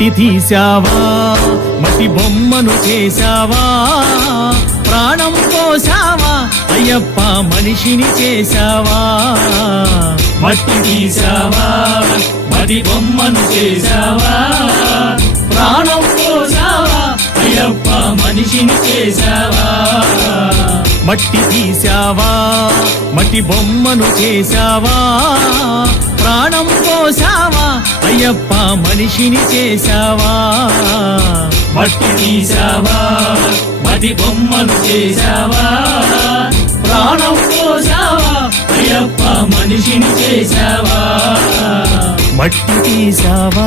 మట్టి తీసావా మట్టి బొమ్మను చేశావా? ప్రాణం పోసావా అయ్యప్ప మనిషిని చేశావా? మట్టి తీసావా మటి బొమ్మను చేశావా? ప్రాణం పోసావా అయ్యప్ప మనిషిని చేశావా? మట్టి తీసావా మట్టి బొమ్మను చేశావా? ప్రాణం పోసావా అయ్యప్ప మనిషిని చేశావా? మట్టి తీసావా మది బొమ్మను చేసావా ప్రాణం పోసావా అయ్యప్ప మనిషిని చేసావా మట్టి తీసావా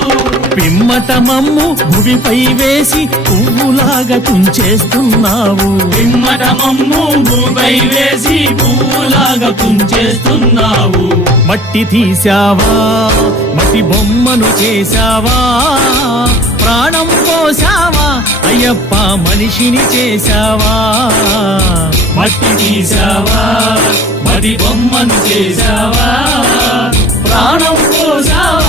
పిమ్మట మమ్ము భువిపై వేసి పువ్వులాగా తుంచేస్తున్నావు. పిమ్మట మమ్ము భూపై వేసి పువ్వులాగా తుంచేస్తున్నావు. మట్టి తీసావా మట్టి బొమ్మను చేశావా? ప్రాణం పోసావా అయ్యప్ప మనిషిని చేశావా? మట్టి తీసావా మది బొమ్మను చేసావా ప్రాణం పోసావా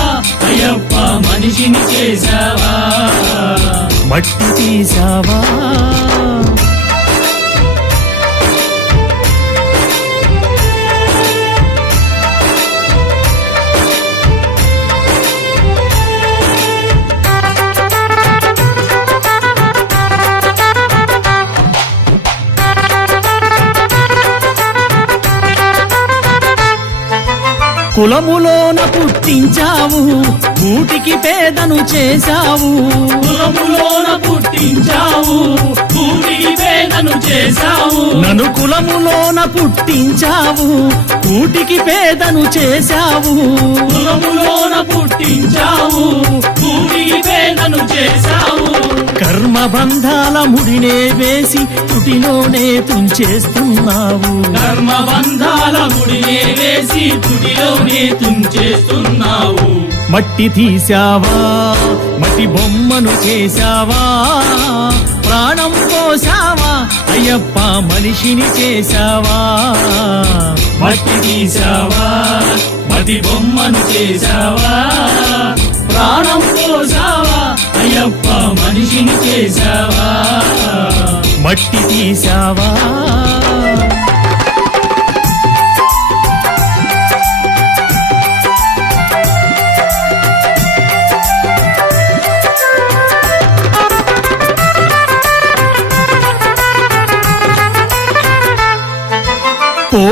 అయ్యప్ప మనిషిని చేసావా మట్టి తీసావా కులములోన పుట్టించావు కూటికి పేదను చేశావు. కులములోన పుట్టించావు భూమికి పేదను చేశావు. నన్ను కులములోన పుట్టించావు కూటికి పేదను చేశావు. కులములోన పుట్టించావు భూమికి పేదను చేశావు. కర్మ బంధాల ముడినే వేసి తుటిలోనే తుంచేస్తున్నావు. కర్మ బంధాల ముడినే వేసి తుడిలోనే తుంచేస్తున్నావు. మట్టి తీసావా మట్టి బొమ్మను చేశావా? ప్రాణం పోసావా అయ్యప్ప మనిషిని చేశావా? మట్టి తీసావా మతి బొమ్మను చేసావా ప్రాణం పోసావా అయ్యప్ప మనిషిని చేసావా మట్టి తీసావా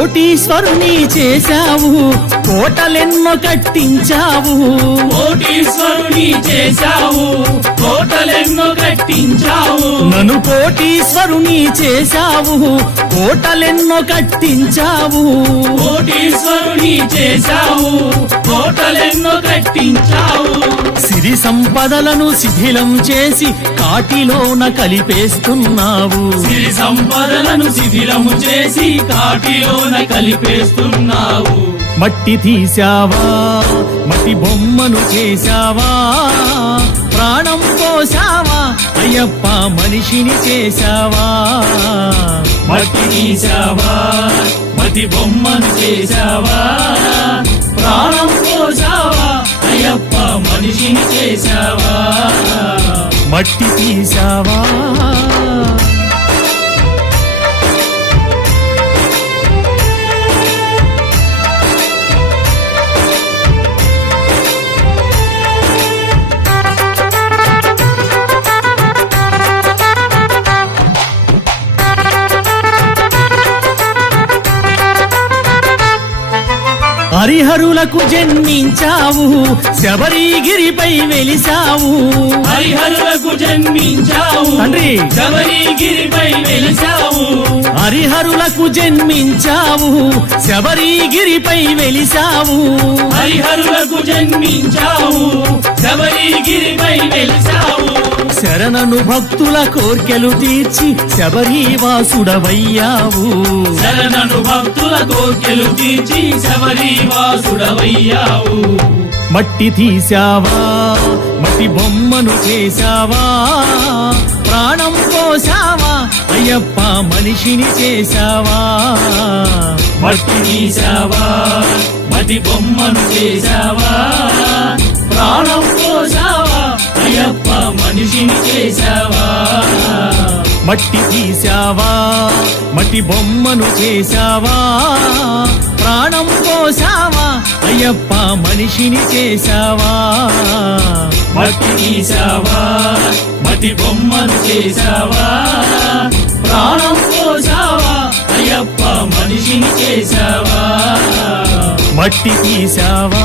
కోటీశ్వరుని చేశావు కోటలెన్నో కట్టించావు. కోటీశ్వరుని చేశావు కోటలెన్నో కట్టించావు. నన్ను కోటీశ్వరుని చేశావు కోటలెన్నో కట్టించావు. కోటీశ్వరుని చేశావు కోటలెన్నో కట్టించావు. సిరి సంపదలను శిథిలం చేసి కాటిలోన కలిపేస్తున్నావు. సిరి సంపదలను శిథిలము చేసి కాటిలోన కలిపేస్తున్నావు. మట్టి తీసావా మట్టి బొమ్మను చేశావా ప్రాణం పోసావా అయ్యప్ప మనిషిని చేశావా? మట్టి తీసావా మతి బొమ్మను చేశావా? ప్రాణం పోసావా అయ్యప్ప మనిషిని చేశావా? మట్టి తీసావా హరిహరులకు జన్మించావు శబరిగిరిపై వెలిసావు. హరిహరులకు జన్మించావు తండ్రి. శబరిగిరిపై వెలిసావు. హరిహరులకు జన్మించావు శబరిగిరిపై వెలిసావు. హరిహరులకు జన్మించావు శబరిగిరిపై వెలిసావు. శరణను భక్తుల కోర్కెలు తీర్చి శబరివాసుడవయ్యావు. శరణను భక్తుల కోర్కెలు తీర్చి శబరి వాసుడవయ్యావు మట్టి తీసావా మట్టి బొమ్మను చేశావా? ప్రాణం పోసావా అయ్యప్ప మనిషిని చేశావా? మట్టి తీసావా మటి బొమ్మను చేసావా ప్రాణం అయ్యప్ప మనిషిని చేశావా? మట్టి తీసావా మట్టి బొమ్మను చేశావా? ప్రాణం పోసావా అయ్యప్ప మనిషిని చేశావా? మట్టి తీసావా మట్టి బొమ్మను చేశావా? ప్రాణం పోసావా అయ్యప్ప మనిషిని చేశావా? మట్టి తీసావా